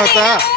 होता